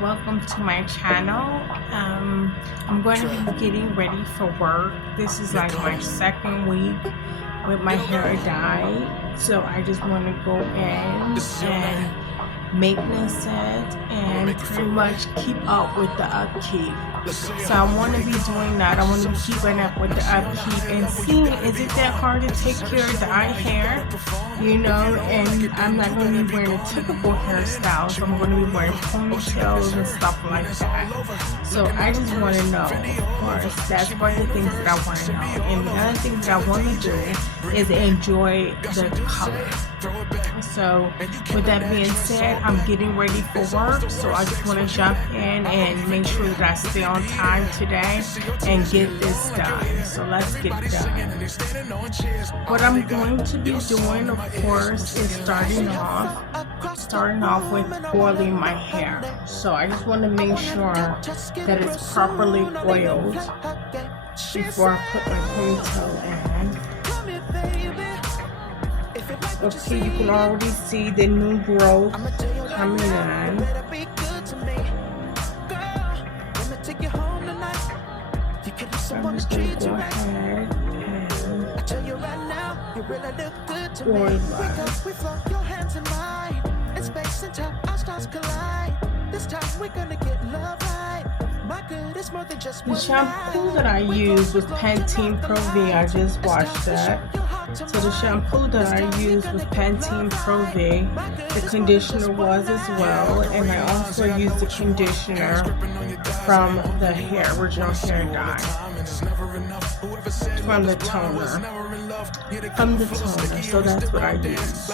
welcome to my channel. I'm going to be getting ready for work. This is like my second week with my hair dyed, so I just want to go in and maintenance it and pretty much keep up with the upkeep. So I want to be doing that. I want to be keeping up with the upkeep and seeing, is it that hard to take care of dyed hair? You know, and I'm not going to be wearing a typical hairstyle, so I'm going to be wearing ponytails and stuff like that. So I just want to know, of course, that's one of the things that I want to know. And the other thing that I want to do is enjoy the color. So with that being said, I'm getting ready for work, so I just want to jump in and make sure that I stay on time today and get this done. So let's get done. What I'm going to be doing, of course, is starting off with oiling my hair. So I just want to make sure that it's properly oiled before I put my ponytail in. Okay, you can already see the new growth coming in. So I'm just going to go ahead and oil the shampoo that I used was Pantene Pro V. I just washed that. So the shampoo that I used was Pantene Pro V. The conditioner was as well, and I also used the conditioner from the original hair dye, from the toner. So that's what I used.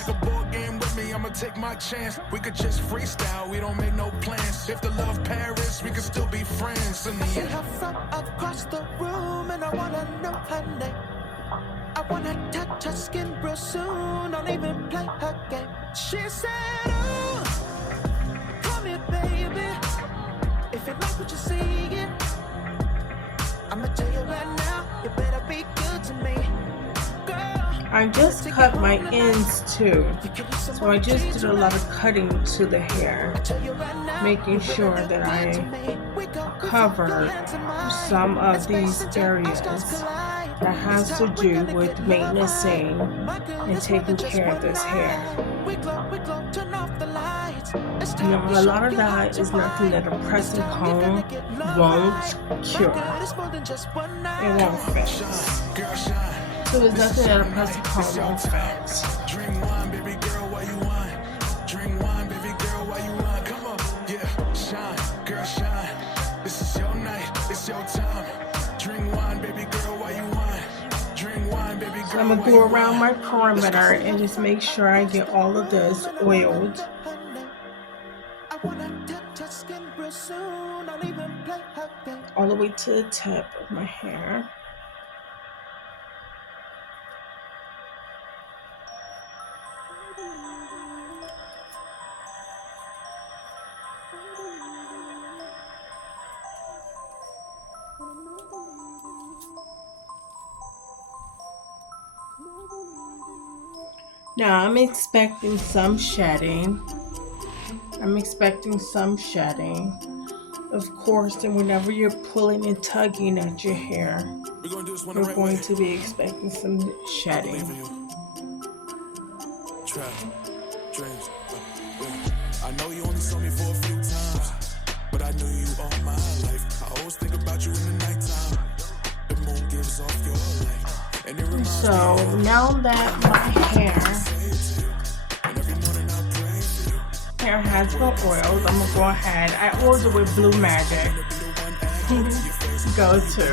I'ma take my chance. We could just freestyle. We don't make no plans. If the love Paris, we could still be friends. In the end. From across the room, and I wanna know her name. I wanna touch her skin real soon. Don't even play her game. She said, "Oh, come here, baby. If you like what you see, I'ma tell you right now. You better be good to me." I just cut my ends too, so I just did a lot of cutting to the hair, making sure that I covered some of these areas that has to do with maintaining and taking care of this hair. You know, a lot of that is nothing that a pressing comb won't cure. It won't fix. So there's nothing that a pressing comb won't fix. Drink wine, baby girl, why you want? Drink wine, baby girl, why you want? Come on, yeah, shine, girl, shine. This is your night, it's your time. Drink wine, baby girl, why you want? Drink wine, baby girl. So I'm gonna go around my perimeter and just make sure I get all of this oiled. All the way to the tip of my hair. Now I'm expecting some shedding. Of course, and whenever you're pulling and tugging at your hair, you're going to be expecting some shedding. Trav, dreams. I know you only saw me for a few times, but I knew you all my life. I always think about you in the nighttime. The moon gives off your light. So now that my hair has been oiled, I'm gonna go ahead. I oiled it with Blue Magic. Go to.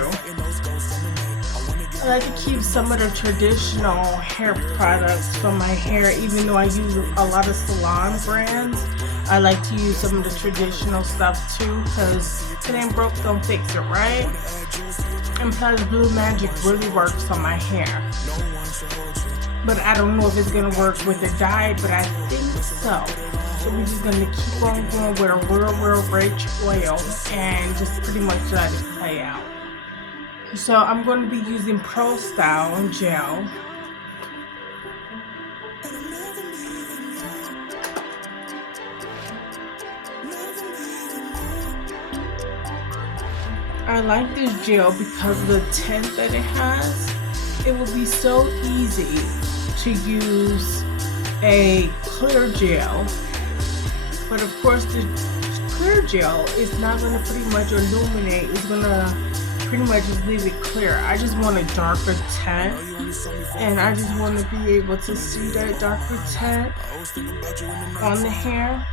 I like to keep some of the traditional hair products from my hair, even though I use a lot of salon brands. I like to use some of the traditional stuff too, because if it ain't broke, don't fix it, right? And plus, Blue Magic really works on my hair. But I don't know if it's gonna work with the dye, but I think so. So we're just gonna keep on going with a real rich oil and just pretty much let it play out. So I'm going to be using Pro Style gel. I like this gel because of the tint that it has. It will be so easy to use a clear gel, but of course the clear gel is not going to pretty much illuminate. It's going to pretty much just leave it clear. I just want a darker tint, and I just want to be able to see that darker tint on the hair.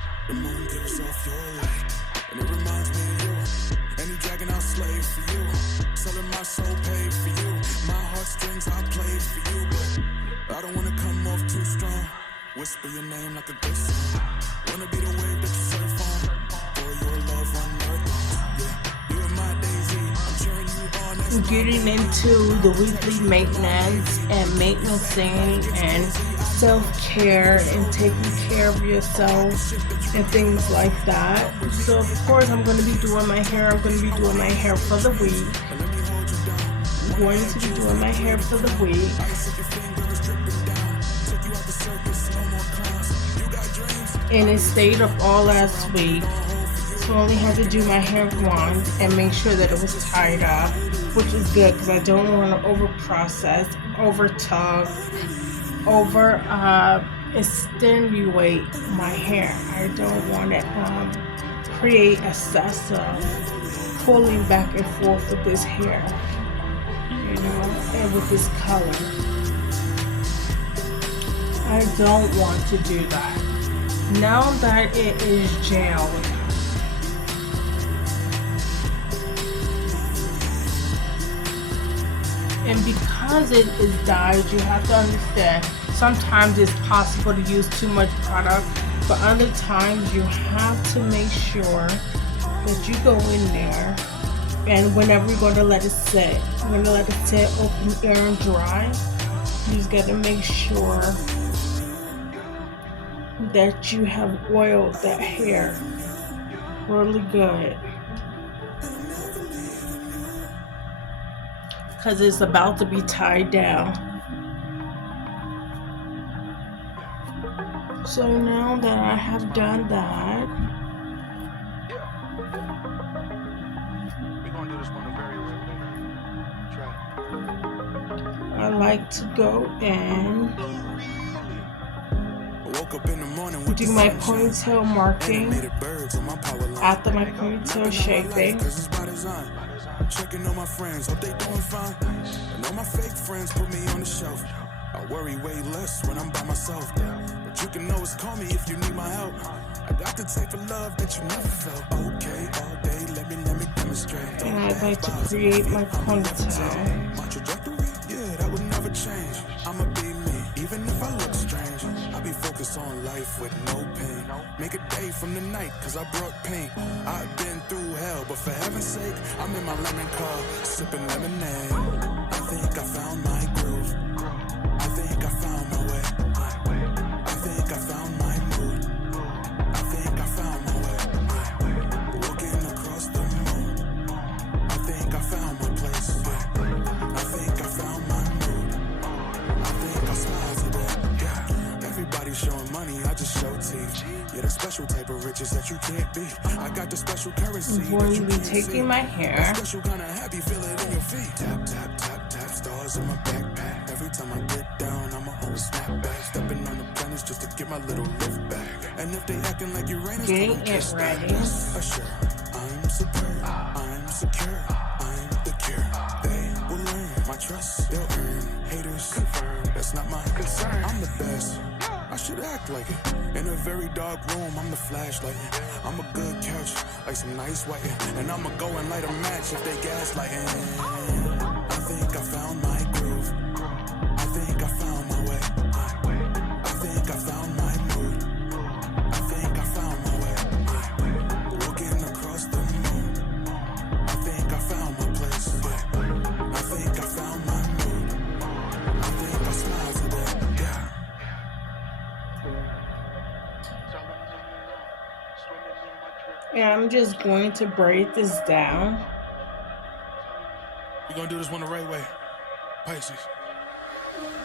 I don't wanna come off too strong. Whisper your name like a good song. Wanna be the wave that you surf on. For your love run marathons. Yeah, you're my daisy. I'm cheering you on. Getting into the weekly maintenance and maintenancing and self-care and taking care of yourself and things like that. So of course I'm going to be doing my hair. I'm going to be doing my hair for the week. I'm going to be doing my hair for the week. And it stayed up all last week. So I only had to do my hair once and make sure that it was tied up, which is good because I don't want to over-process, over-tug, extenuate my hair. I don't want to create excessive pulling back and forth with this hair, you know, and with this color. I don't want to do that. Now that it is gelled, and because it is dyed, you have to understand, sometimes it's possible to use too much product, but other times you have to make sure that you go in there, and whenever you're going to let it sit, you're going to let it sit open air and dry. You just got to make sure that you have oiled that hair really good, because it's about to be tied down. So now that I have done that, we're gonna do this one the very way. I like to go and do my ponytail marking after my ponytail shaping. Checking on my friends, hope they doing fine. And all my fake friends put me on the shelf. I worry way less when I'm by myself. But you can always call me if you need my help. I got the type of love that you never felt. Okay, all day, let me demonstrate. And I'd like to create my ponytail. My trajectory, yeah, that would never change. I'ma be me, even if I look strange. I'll be focused on life with no pain. Make a day from the night, cause I brought pain. I've been through hell, but for heaven's sake, I'm in my lemon car, sipping lemonade. I think I found my groove. I think I found my way. I think I found my mood. I think I found my way. Walking across the moon. I think I found my place. I think I found my mood. I think I smile today. Yeah. Everybody's showing money, I just show teeth. Yeah, the special type of riches that you can't beat. I got the special currency. I'm going to be taking my hair. Special kind of happy, feel it in your feet. Tap, tap, tap, tap, stars in my backpack. Every time I get down, I'ma always snap back. Stepping on the planets just to get my little lift back. And if they acting like Uranus, getting it ready. Assure, I'm superb, I'm secure, I'm the cure. They will learn my trust, they'll earn. Haters confirm, that's not my concern. I'm the best. I should act like it. In a very dark room, I'm the flashlight. I'm a good catch, like some nice whiting. And I'ma go and light a match if they gaslighting. I think I found my groove. I think I found my way. I think I found my mood. I think I found my way. Walking across the moon. I think I found my place. I think I found my mood. I think I smile today. Yeah. And I'm just going to braid this down. We're gonna do this one the right way. Pisces.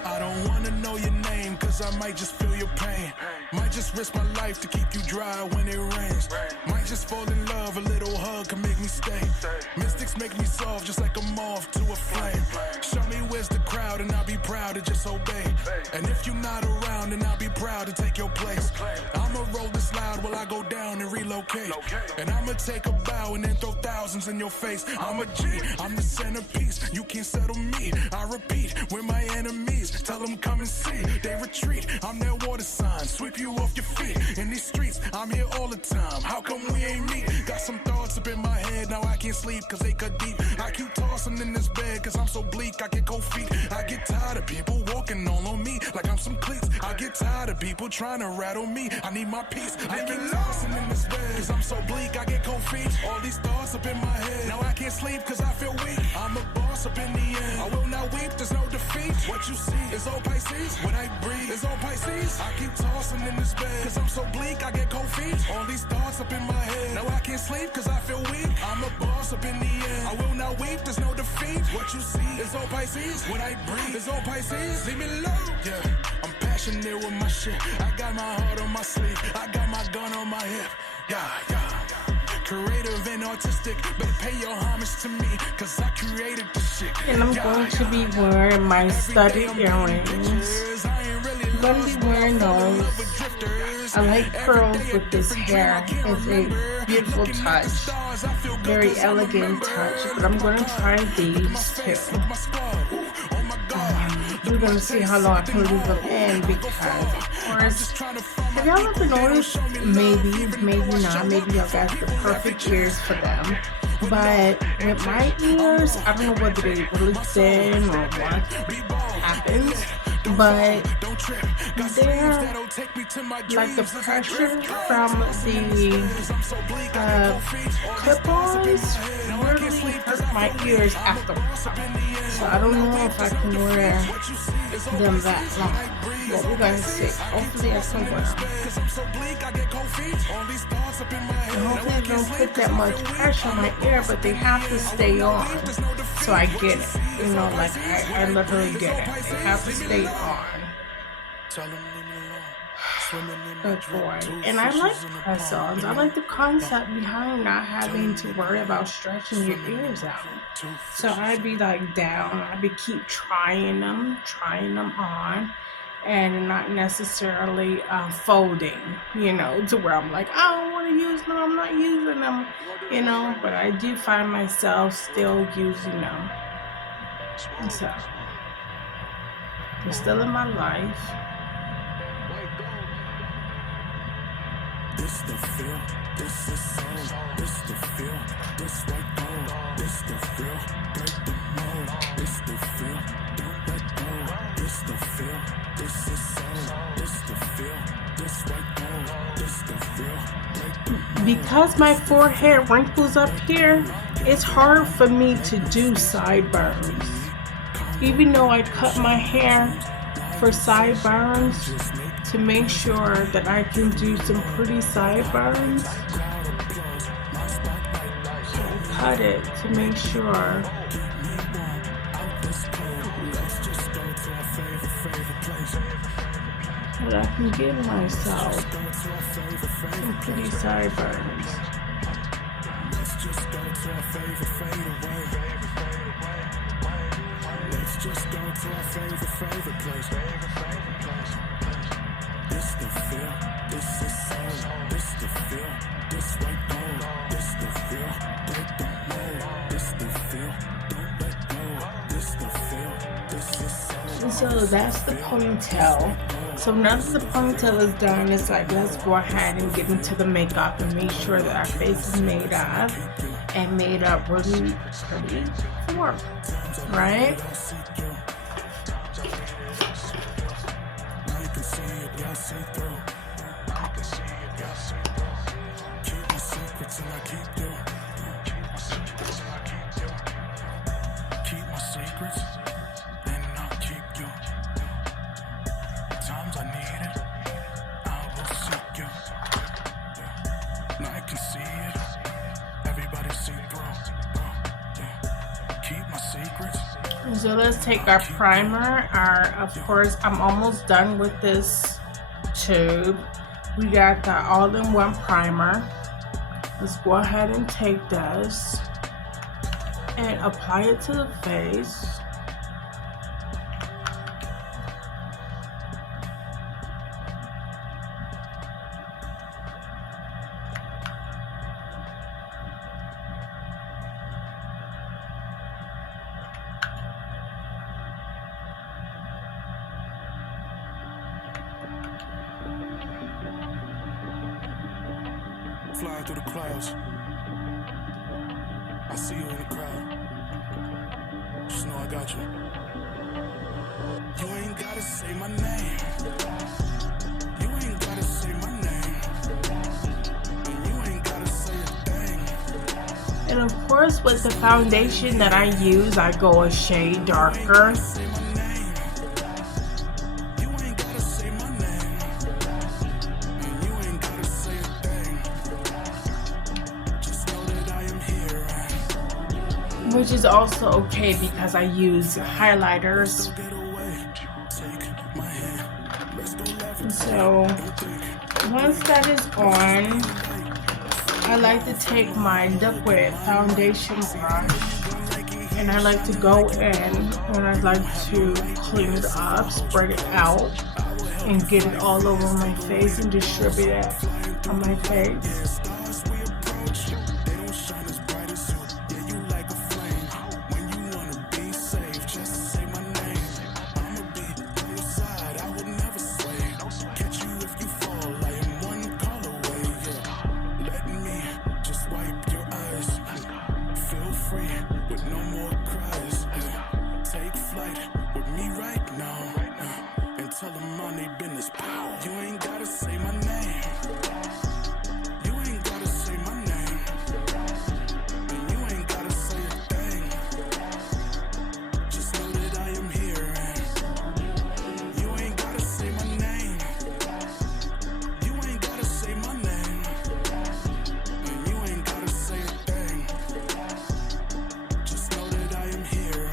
I don't wanna know your name, cause I might just feel your pain. Might just risk my life to keep you dry when it rains. Might just fall in love, a little hug can make me stay. Mystics make me soft just like a moth to a flame. Show me where's the crowd and I'll be proud to just obey. And if you're not around, then I'll be proud to take your place. I'ma roll this loud while I go down and relocate. And I'ma take a bow and then throw thousands in your face. I'm a G, I'm the centerpiece. You can't settle me. I repeat, we're my enemies. Tell them come and see. They retreat. I'm their water sign. Sweep you off your feet. In these streets, I'm here all the time. How come we ain't meet? Got some thoughts up in my head. Now I can't sleep cause they cut deep. I keep tossing in this bed cause I'm so bleak. I get cold feet. I get tired of people walking all on me like I'm some cleats. I get tired of people trying to rattle me. I need my peace. I keep tossing in this bed cause I'm so bleak. I get cold feet. All these thoughts up in my head. Now I can't sleep cause I feel weak. I'm a boss up in the end. I will not weep. There's no defeat. What you see is all Pisces. What I breathe is all Pisces. I keep tossing in this bed cause I'm so bleak. I get cold feet. All these thoughts up in my head. Now I can't sleep cause I feel weak. I'm a boss up in the end. I will not weep. There's no defeat. What you see is all Pisces. What I breathe is all Pisces. Leave me alone. Yeah, I'm passionate with my shit. I got my heart on my sleeve. I got my gun on my hip. Yeah. Creative and artistic, better pay your homage to me, cause I created this shit. And I'm going to be wearing my studded earrings. I'm going to be wearing those. I like pearls with this hair. It's a beautiful touch. Very elegant touch. But I'm going to try these too. We're going to see how long I can leave them in because, of course, have y'all ever noticed, maybe not, maybe y'all got the perfect ears for them, but with my ears, I don't know whether they really thin or what happens, but they're like the pressure from the clip-ons really hurt my ears afterwards. So I don't know if I can wear them that long. But we're gonna see. Hopefully I can wear them. And hopefully I don't put that much pressure on my ear, but they have to stay on. So I get it. You know, like I literally get it. They have to stay on. Good boy. And I like press-ons. I like the concept behind not having to worry about stretching your ears out. So I'd be like down. I'd be keep trying them on, and not necessarily folding, you know, to where I'm like, I don't want to use them. I'm not using them, you know. But I do find myself still using them. So they're still in my life. This the feel, this is soul, this the feel, this white gold, this the feel, break the mold, this the feel, don't let go, this the feel, this is soul, this the feel, this white gold, this the feel, break the mold. Because my forehead wrinkles up here, it's hard for me to do sideburns. Even though I cut my hair for sideburns, to make sure that I can do some pretty sideburns. So I cut it to make sure that I can give myself some pretty sideburns. Let's just go to our favorite place. This the feel, this is soul, this the feel, this white gold, this the feel, break the mold, this the feel, don't let go, this the feel, this is soul. So that's the ponytail. So now that the ponytail is done, it's like, let's go ahead and get into the makeup and make sure that our face is made up and made up really pretty for work, right? See through. I can see it, y'all see through. Keep my secrets and I keep you. Keep my secrets and I keep you. Keep my secrets and I'll keep you. Times I need it, I will seek you. Now I can see it. Everybody see through. Keep my secrets. So let's take our primer. Of course, I'm almost done with this tube. We got the all-in-one primer. Let's go ahead and take this. and apply it to the face. Flying through the clouds. I see you in the crowd. Just know I got you. You ain't gotta say my name. You ain't gotta say my name. And you ain't gotta say a thing. And of course, with the foundation that I use, I go a shade darker. Which is also okay because I use highlighters. So once that is on, I like to take my liquid foundation brush and I like to go in and I like to clean it up, spread it out, and get it all over my face and distribute it on my face. You ain't gotta say my name. You ain't gotta say my name. And you ain't gotta say a thing. Just know that I am here. You ain't gotta say my name. You ain't gotta say my name. And you ain't gotta say a thing. Just know that I am here.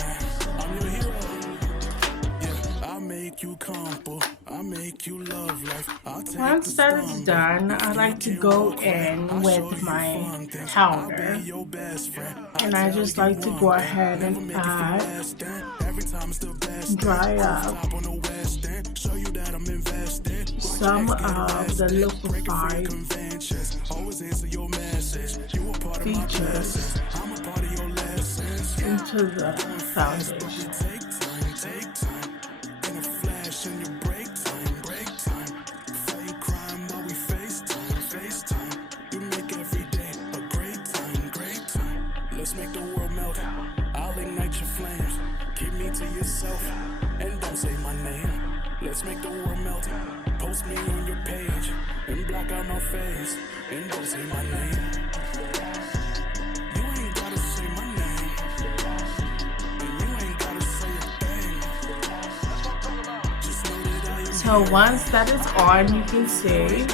I'm your hero. Yeah, I'll make you comfortable. I'll make you love life. Once that is done, I like to go in with my powder. And I just like to go ahead and add, dry up some of the liquefied features into the foundation. Let's make the world melt. I'll ignite your flames. Keep me to yourself and don't say my name. Let's make the world melt. Post me on your page and block out my face and don't say my name. You ain't gotta say my name. And you ain't gotta say a thing. Just know that I am. So once that is on, you can see,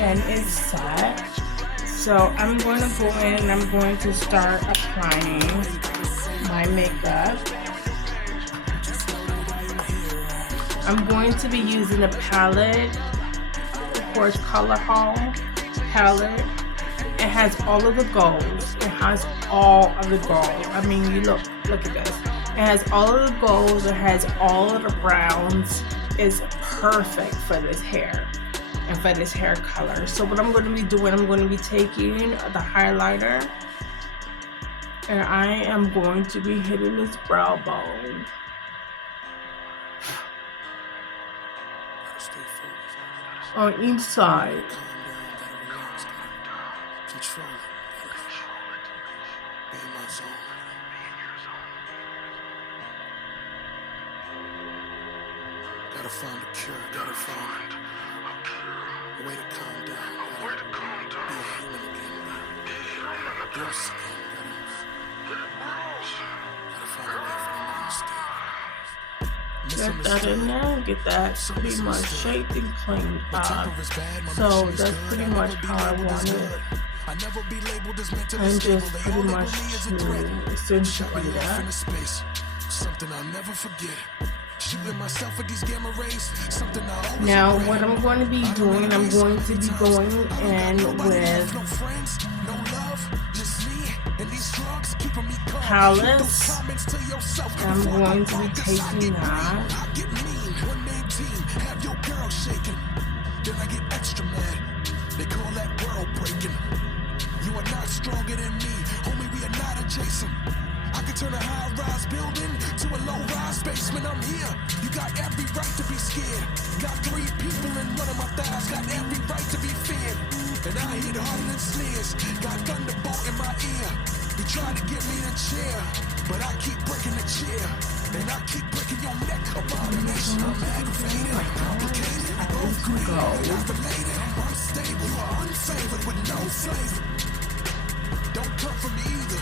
and it's set. So I'm going to go in and I'm going to start applying my makeup. I'm going to be using a palette, of course, Color Hall palette. It has all of the golds. It has all of the gold. I mean, you look at this. It has all of the golds. It has all of the browns. It's perfect for this hair and for this hair color. So what I'm going to be doing, I'm going to be taking the highlighter and I am going to be hitting this brow bone. On each side. Control it. Be in my zone. Gotta find a cure. Gotta find a way to calm down. Be a human again. Your skin. Gotta find a way for the Get that in there, get that pretty much shaped and cleaned up. So that's pretty much how I want it. And just pretty much to essentially that. Something I'll never forget. Shooting myself with these gamma rays. Something I now what I'm going to be doing, I'm going to be going in with palettes. I'm going to be taking that. Then I get extra mad. They call that world breaking. You are not stronger than me, homie. We are not adjacent. I can turn a high-rise building to a low-rise basement. I'm here. You got every right to be scared. Got 3 people in one of my thighs. Got every right to be feared. And I hit harder than snares. Got thunderbolt in my ear. You try to give me the chair, but I keep breaking the chair. And I keep breaking your neck. Abomination. I'm aggravated, complicated. Both green, not related. I'm unstable. You are unfavored with no flavor. Don't come for me either.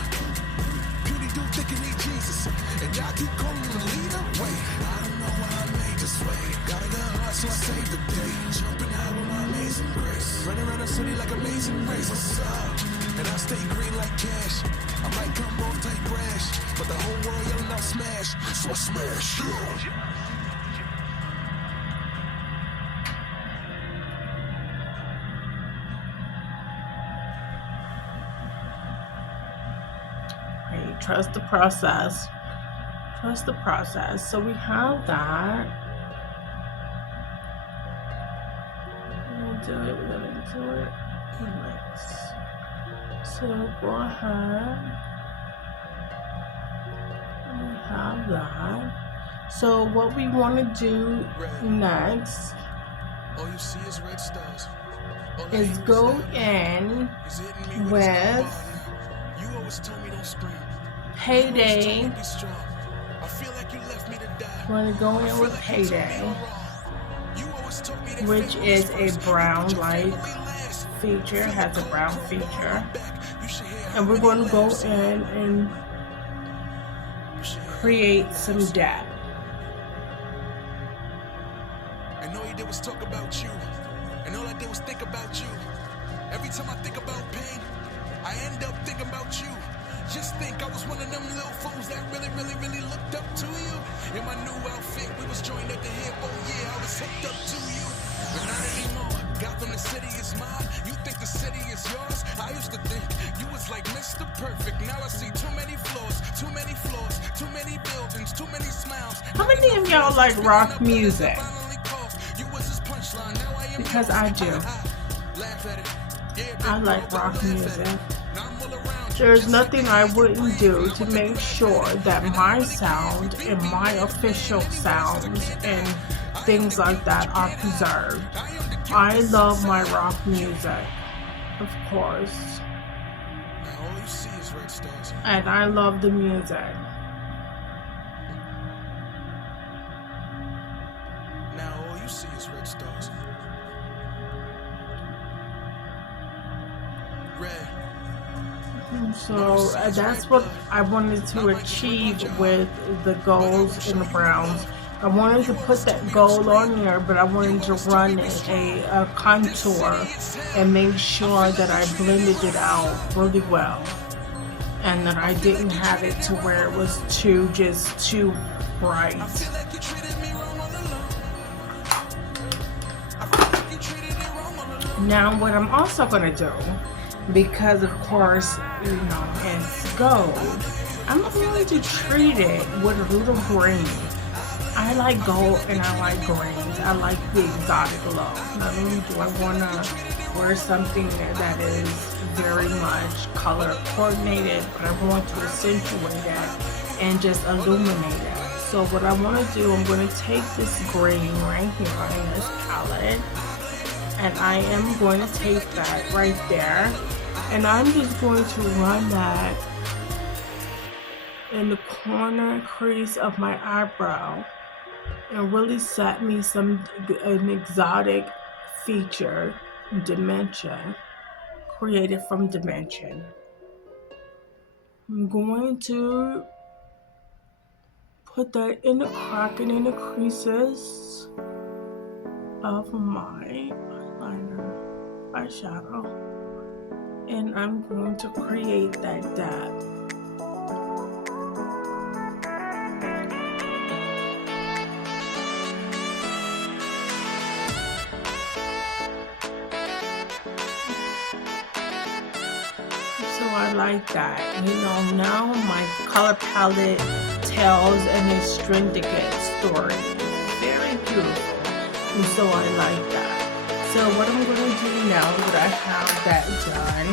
Beauty do think you need Jesus, and y'all keep calling him a leader. Wait, I don't know why I made this way. Gotta get hard, so I saved the day. Jumping out with my amazing grace. Running around the city like Amazing Race. What's up? And I stay green like cash. I might come off take crash, but the whole world yelling out smash, so I smash. Yeah. Trust the process. Trust the process. So we have that. We're gonna do it. We're gonna do it. Next. So go ahead. We have that. So what we want to do next is go in with Payday. We're going to go in with Payday, which is a brown light feature, has a brown feature. And we're going to go in and create some depth. And all you did was talk about you, and all I did was think about you. Every time I think about pain, I end up thinking about you. Just think I was one of them little fools that really looked up to you. In my new outfit, we was joined at the hip. Oh yeah, I was hooked up to you. But not anymore. Gotham, the city is mine. You think the city is yours? I used to think you was like Mr. Perfect. Now I see too many flaws, too many buildings, too many smiles. How many of y'all like rock music? Because I do. I like rock music. There's nothing I wouldn't do to make sure that my sound and my official sounds and things like that are preserved. I love my rock music, of course. And I love the music. Now all you see is red stars. Red. So that's what I wanted to achieve with the golds and the browns. I wanted to put that gold on there, but I wanted to run a contour and make sure that I blended it out really well, and that I didn't have it to where it was too bright. Now what I'm also going to do, because of course, you know, it's gold, I'm going to treat it with a little green. I like gold and I like greens. I like the exotic look. Not only do I want to wear something that is very much color coordinated, but I want to accentuate that and just illuminate it. So what I want to do, I'm going to take this green right here in this palette, and I am going to take that right there, and I'm just going to run that in the corner crease of my eyebrow and really set me an exotic feature, dimension, created from dimension. I'm going to put that in the crack and in the creases of my eyeshadow, and I'm going to create that depth. So I like that. Now my color palette tells an extrinsic story. Very beautiful. And so I like that. So what I'm going to do now that I have that done,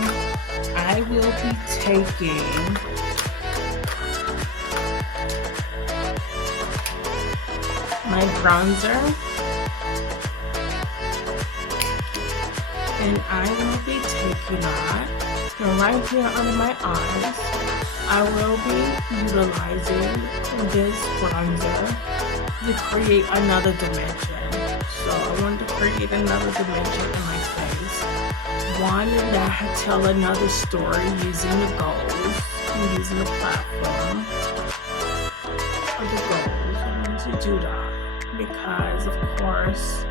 I will be taking my bronzer, and I will be taking that, and right here under my eyes, I will be utilizing this bronzer to create another dimension. So I want to create another dimension in my face. One that tell another story using the goals, using the platform for the goals. I want to do that because, of course,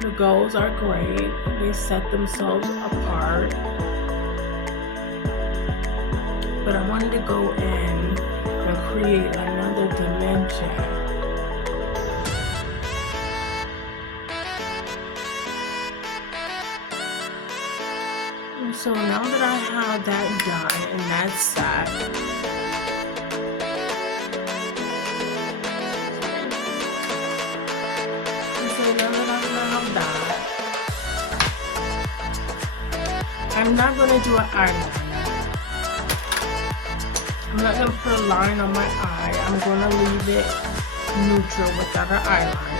the goals are great. They set themselves apart. But I wanted to go in and create another dimension. So now that I have that done and that's set, so now that I have that, I'm not going to do an eyeliner. I'm not going to put a line on my eye. I'm going to leave it neutral without an eyeliner.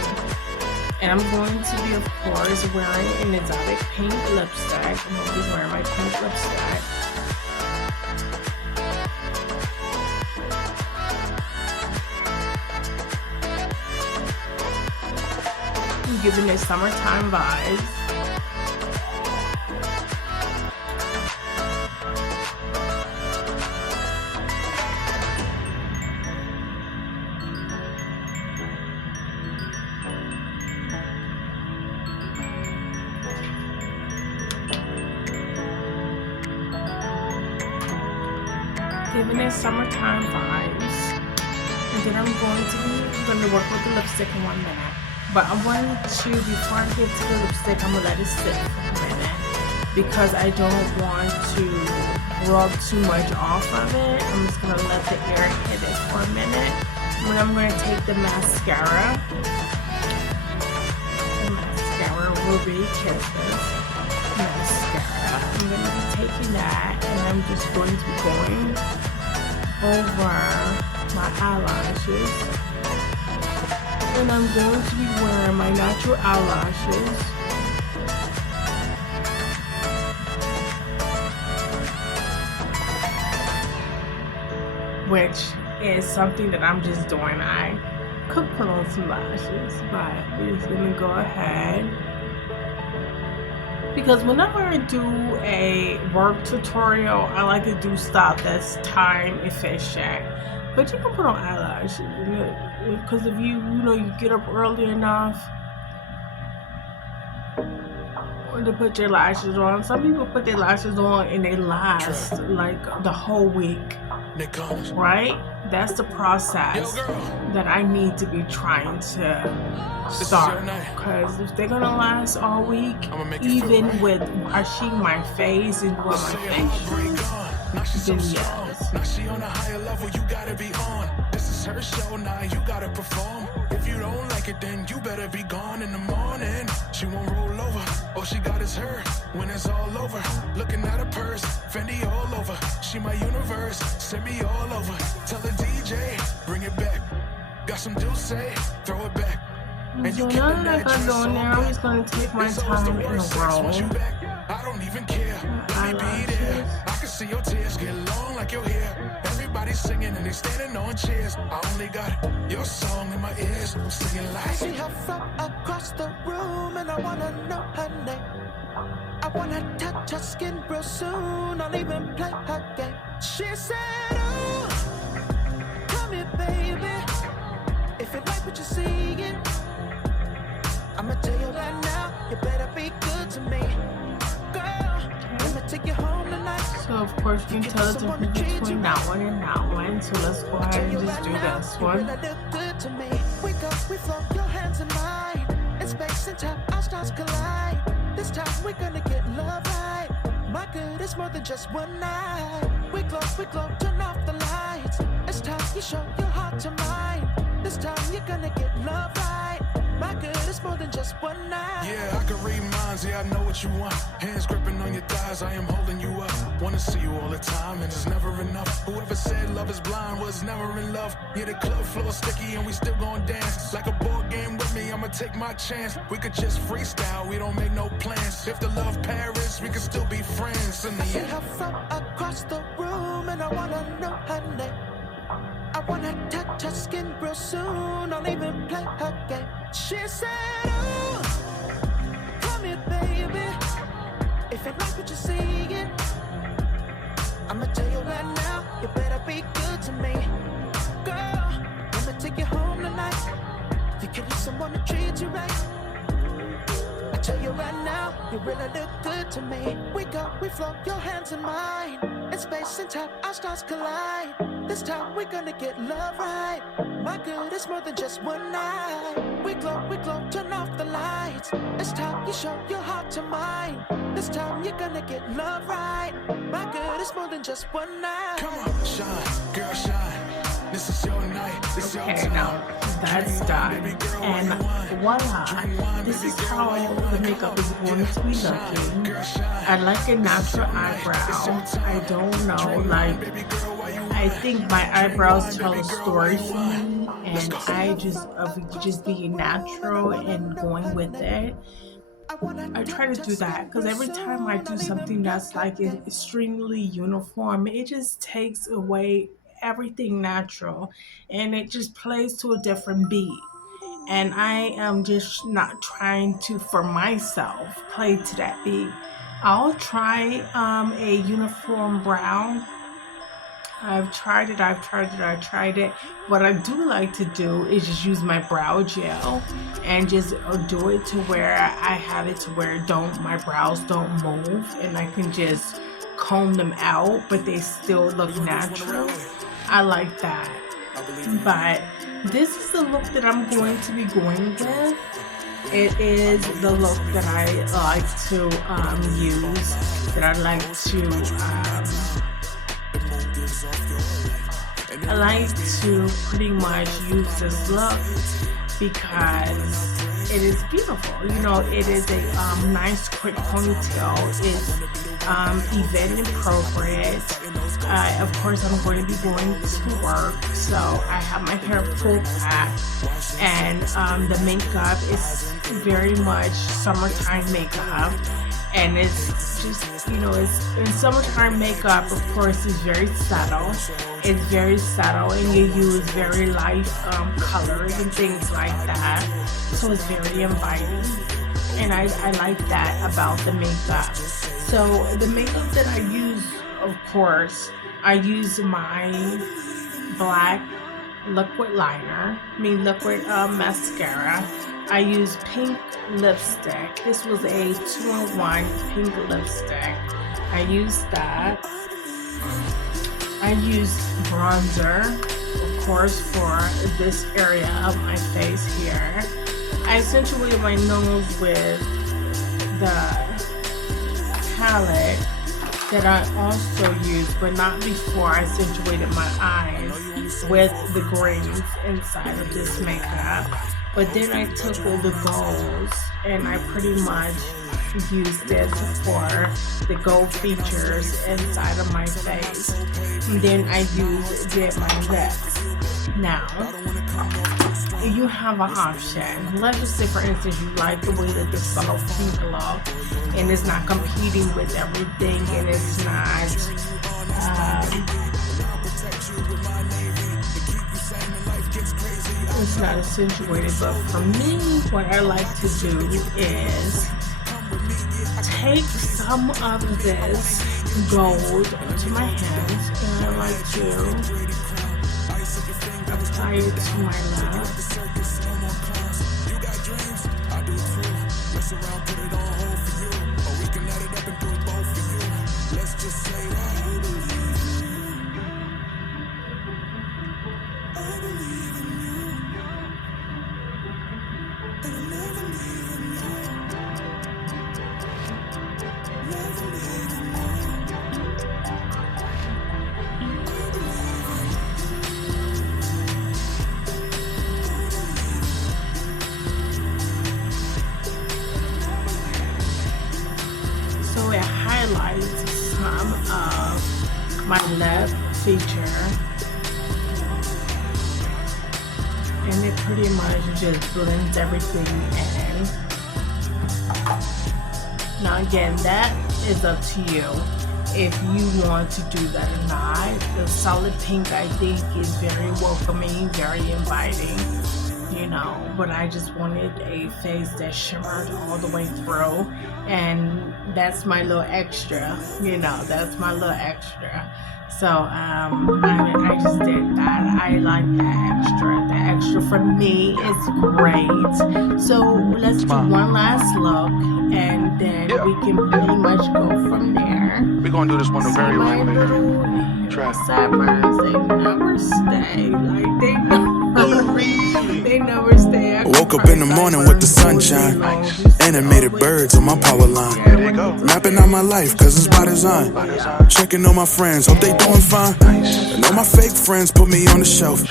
And I'm going to be, of course, wearing an exotic pink lipstick. I'm going to be wearing my pink lipstick. I'm giving it summertime vibes. Giving it summertime vibes, and then I'm going to work with the lipstick in 1 minute. But I'm going to, before I get to the lipstick, I'm gonna let it sit for a minute because I don't want to rub too much off of it. I'm just gonna let the air hit it for a minute. When I'm gonna take the mascara will be Kisses mascara. I'm gonna be taking that and I'm just going to be going over my eyelashes, and I'm going to be wearing my natural eyelashes, which is something that I'm just doing. I could put on some lashes, but we're just gonna go ahead, because whenever I do a work tutorial, I like to do stuff that's time efficient. But you can put on eyelashes, because if you get up early enough to put your lashes on. Some people put their lashes on and they last like the whole week, right? That's the process that I need to be trying to start, because if they're gonna last all week, even with washing my face and doing my facials, then yes. Now she on a higher level, you gotta be on. This is her show, now you gotta perform. If you don't like it, then you better be gone in the morning. She won't roll over, all she got is her. When it's all over, looking at her purse, Fendi all over. She my universe, send me all over. Tell the DJ, bring it back. Got some juice, throw it back. And so now that I got on there, I'm just gonna take my time in a row. I don't even care. Let me be there. I can see your tears get long like your hair. Everybody's singing and they standing on chairs. I only got your song in my ears. I'm singing like. I see her from across the room and I wanna know her name. I wanna touch her skin real soon. I'll even play her game. She said, "Ooh, come here, baby. If you like what you're seeing, I'ma tell you right now, you better be good to me. Girl, let me take you home tonight." So of course you can tell the difference between that one and that one. So let's go ahead and just do this one. You better look good to me. We go, we flow, your hands in mine. In space and time, our stars collide. This time we're gonna get love right. My it's more than just one night. We glow, turn off the lights. It's time you show your heart to mine. This time you're gonna get love right. My good, it's more than just one night. Yeah, I can read minds, yeah, I know what you want. Hands gripping on your thighs, I am holding you up. Wanna see you all the time, and it's never enough. Whoever said love is blind was never in love. Yeah, the club floor sticky, and we still gon' dance. Like a board game with me, I'ma take my chance. We could just freestyle, we don't make no plans. If the love Paris, we could still be friends in the I see end. her from across the room, and I wanna know her name. I wanna touch her skin real soon. I'll even play her game. She said, "Oh, come here, baby. If you like what you see, I'ma tell you right now, you better be good to me, girl. I'ma take you home tonight. You can use someone to treat you right. I tell you right now, you really look good to me. We go, we flow, your hands in mine. In space and time, our stars collide. This time we're gonna get love right. My good, it's more than just one night. We glow, turn off the lights. It's time you show your heart to mine. This time you're gonna get love right. My good, it's more than just one night. Come on, shine, girl, shine. This is your night, this is your Okay, time. now that's done. And voila, this is how the makeup is going to be looking. I like a natural eyebrow. I don't know, like, I think my eyebrows tell a story for me, and I just being natural and going with it. I try to do that because every time I do something that's like extremely uniform, it just takes away everything natural and it just plays to a different beat. And I am just not trying to, for myself, play to that beat. I'll try a uniform brown. I've tried it. What I do like to do is just use my brow gel and just do it to where I have it to where my brows don't move and I can just comb them out, but they still look natural. I like that. But this is the look that I'm going to be going with. It is the look that I like to use, that I like to I like to pretty much use this look because it is beautiful. You know, it is a nice quick ponytail. It's event appropriate. Of course, I'm going to be going to work, so I have my hair pulled back, and the makeup is very much summertime makeup. And it's just, you know, in summertime makeup, of course, is very subtle. It's very subtle, and you use very light colors and things like that. So it's very inviting, and I like that about the makeup. So the makeup that I use, of course, I use my black liquid mascara. I use pink lipstick. This was a 2-in-1 pink lipstick. I used that. I used bronzer, of course, for this area of my face here. I accentuated my nose with the palette that I also used, but not before I accentuated my eyes with the greens inside of this makeup. But then I took the gold and I pretty much used this for the gold features inside of my face. And then I did my lips. Now, you have an option. Let's just say, for instance, you like the way that this color pink look, and it's not competing with everything, and it's not accentuated. But for me, what I like to do is take some of this gold into my hands, and I like to apply it to my lips. guys some of my left feature, and it pretty much just blends everything in. Now again, that is up to you if you want to do that or not. The solid pink, I think, is very welcoming, very inviting, you know, but I just wanted a face that shimmered all the way through, and that's my little extra, you know, that's my little extra. So I just did that. I like that extra. The extra for me is great. So let's do one last look, and then we can pretty much go from there. We're gonna do this one the very right way. Trav. Sideburns, they never stay. Like they never stay. I woke up in the morning with the sunshine. Animated birds on my power line. Mapping out my life cause it's by design. Checking on my friends, hope they doing fine. And all my fake friends put me on the shelf.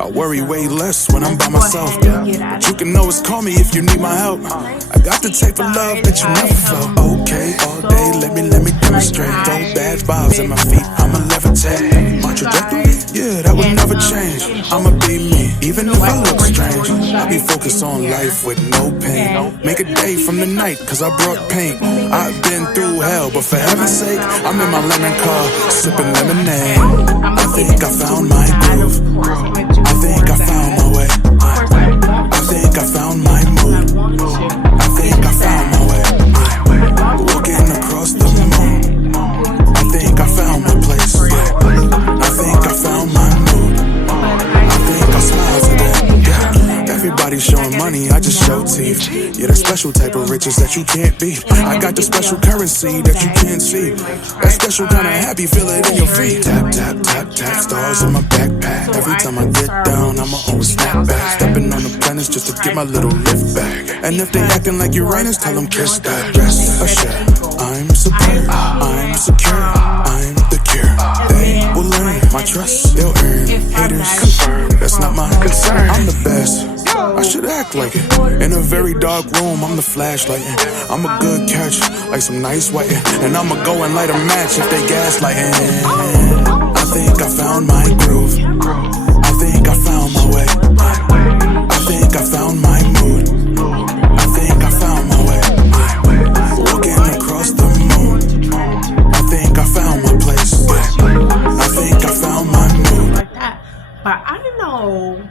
I worry way less when I'm by myself. But you can always call me if you need my help. I got the type of love that you never felt. Okay, all day, let me demonstrate. Throw bad vibes at my feet, I'ma levitate. My trajectory, yeah, that would never change. I'ma be me, even if I look strange. I be focused on life with no pain. Make a day from the night, cause I brought pain. I've been through hell, but for heaven's sake, I'm in my lemon car, sipping lemonade. I think I found my groove. I think I found my way. I think I found my mood. I think I found my way. Walking across the moon. I think I found my place. I think I found my mood. I think I smile today. Yeah. Everybody showing money, I just show teeth. Yeah, that special type of riches that you can't beat. I got the special currency that you can't see. That special kind of happy, feel it in your feet. Tap, tap, tap, tap, stars in my backpack. Every time I get down, I'ma always snap back. Stepping on the planets just to get my little lift back. And if they acting like Uranus, tell them kiss that. Rest assured, I'm superb, I'm secure, I'm the cure. They will learn my trust, they'll earn. Haters confirm, that's not my concern. I'm the best, I should act like it. In a very dark room, I'm the flashlight. I'm a good catch, like some nice whiting. And I'ma go and light a match if they gaslighting. I think I found my groove. I think I found my way. I think I found my mood. I think I found my way. Walking across the moon. I think I found my place. I think I found my mood. Like that. But I know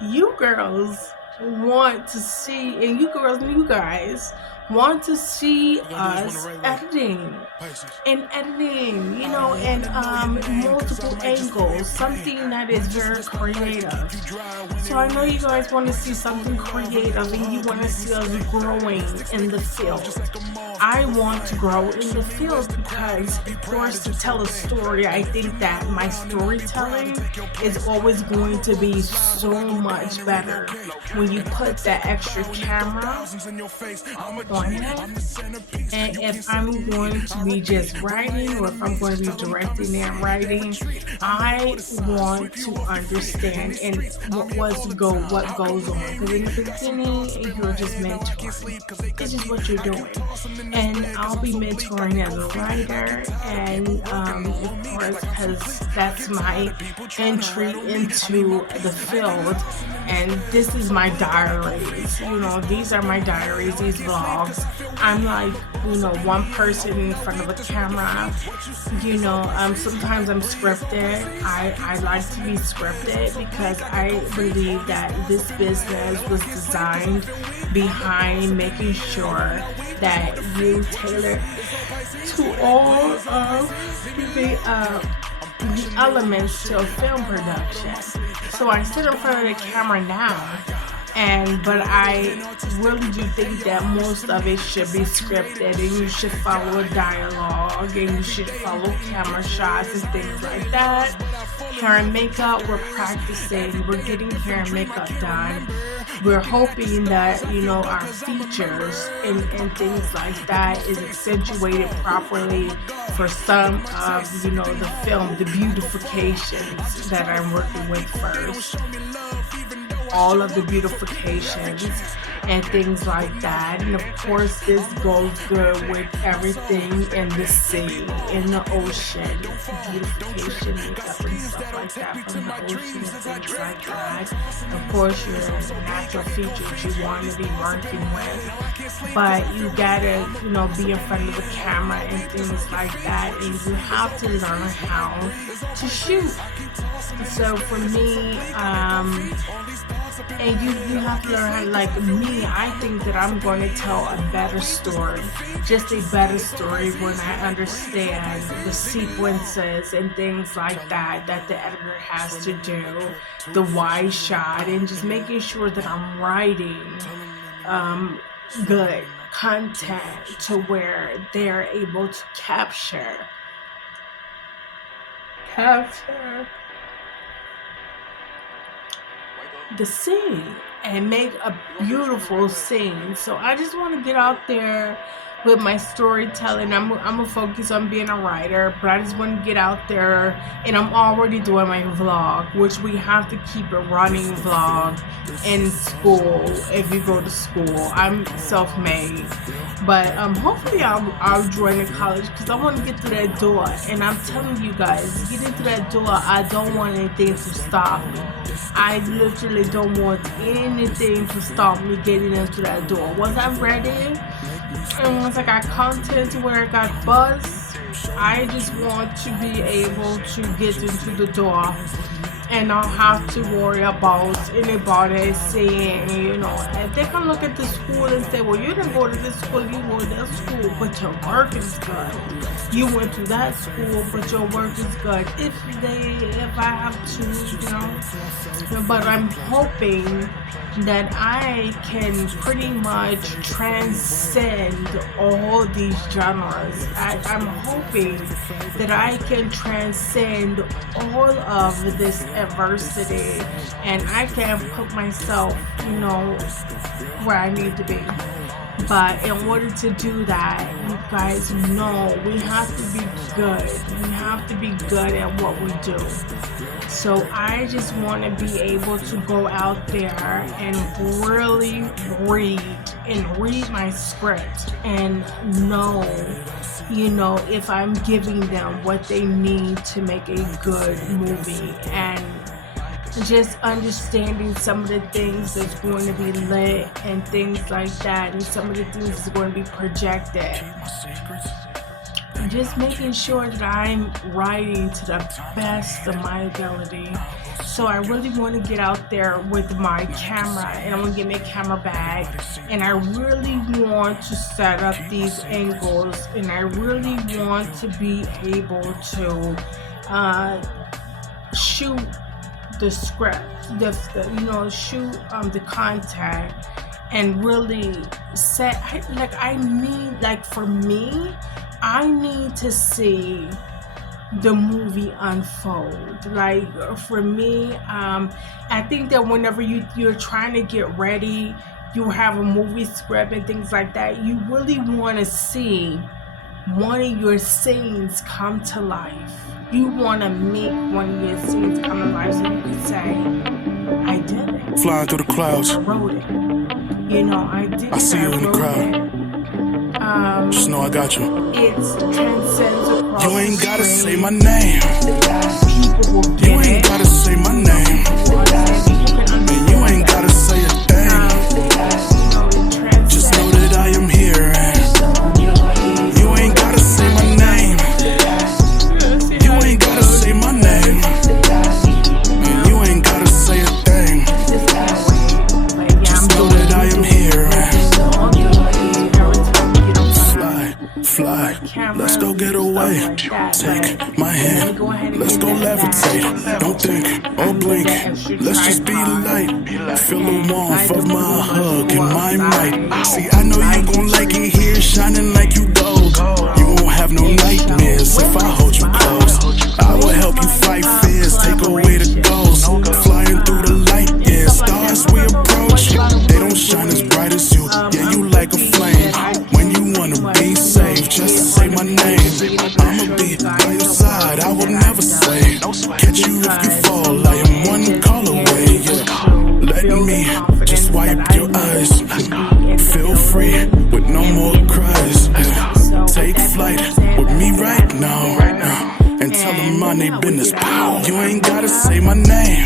you girls want to see, and you girls and you guys want to see us editing, you know, and multiple angles, something that is very creative. So I know you guys want to see something creative, and you want to see us growing in the field. I want to grow in the field because, of course, to tell a story, I think that my storytelling is always going to be so much better when you put that extra camera on it. And if I'm going to be just writing, or if I'm going to be directing and writing, I want to understand and what goes on. Because in the beginning, you're just mentoring. This is what you're doing. And I'll be mentoring as a writer, and of course, because that's my entry into the field, and this is my diaries. You know, these are my diaries, these vlogs. I'm like, you know, one person in front of a camera. You know, sometimes I'm scripted. I like to be scripted because I believe that this business was designed behind making sure that you tailor to all of the elements to a film production. So I sit in front of the camera now, but I really do think that most of it should be scripted, and you should follow a dialogue, and you should follow camera shots and things like that. Hair and makeup, we're practicing, we're getting hair and makeup done. We're hoping that, you know, our features and things like that is accentuated properly for some of, you know, the film, the beautifications that I'm working with first. all of the beautifications and things like that. And of course, this goes good with everything in the sea, in the ocean, beautification, makeup and stuff like that from the ocean and things like that. Of course, your natural features you want to be working with, but you gotta, be in front of the camera and things like that, and you have to learn how to shoot. So for me, and you have to learn how, like me, I think that I'm going to tell a better story, just a better story when I understand the sequences and things like that the editor has to do, the wide shot, and just making sure that I'm writing good content to where they're able to capture the scene and make a beautiful scene. So I just want to get out there with my storytelling. I'm gonna focus on being a writer, but I just want to get out there, and I'm already doing my vlog, which we have to keep a running vlog in school. If you go to school, I'm self-made, but hopefully I'll join the college because I want to get through that door. And I'm telling you guys, getting through that door, I don't want anything to stop me. I literally don't want anything to stop me getting into that door. Once I'm ready, and once I got content to where I got buzz, I just want to be able to get into the door and not have to worry about anybody saying, and they can look at the school and say, well, you didn't go to this school, you went to that school, but your work is good. You went to that school, but your work is good. If I have to, but I'm hoping that I can pretty much transcend all these genres. I'm hoping that I can transcend all of this adversity, and I can put myself, where I need to be. But in order to do that, you guys know we have to be good. We have to be good at what we do. So I just want to be able to go out there and really read my script and know, if I'm giving them what they need to make a good movie, and just understanding some of the things that's going to be lit and things like that, and some of the things that's going to be projected. And just making sure that I'm writing to the best of my ability. So I really want to get out there with my camera, and I want to get my camera bag, and I really want to set up these angles, and I really want to be able to shoot the script, shoot the content, and really set. For me, I need to see the movie unfold. Like for me, I think that whenever you're trying to get ready, you have a movie script and things like that, you really want to see one of your scenes come to life. You want to make one of your scenes come to life so you can say, I did it. Flying through the clouds. I wrote it. I did it. I see you in the crowd. Just know I got you. It transcends across. You ain't gotta say my name. People will get You ain't gotta say my name. And you ain't gotta say a thing. Just know that I am here. You ain't gotta say my name. You ain't gotta say my name. And you ain't gotta say a thing. Just know that I am here. Fly, let's go get away. Take my hand, let's go levitate. Don't think or blink, let's just be the light. Feel the warmth of my hug and my might. See, I know you gon' like it here, shining like you gold. You won't have no nightmares if I hold you close. I will help you fight fears, take away the ghosts. Flying through the light, yeah, stars we approach. They don't shine as bright as you, yeah, you like a flame. When you wanna be safe, just say my name. I'ma be by your side, I will never say. Catch you if you fall, I am one call away, yeah. Let me, confidence just wipe that I your need eyes. to be in the Feel building. free with no more cries. So Take that flight being said, with me that's right it. now. And tell them And my yeah, name we business. get out. You ain't gotta say my name.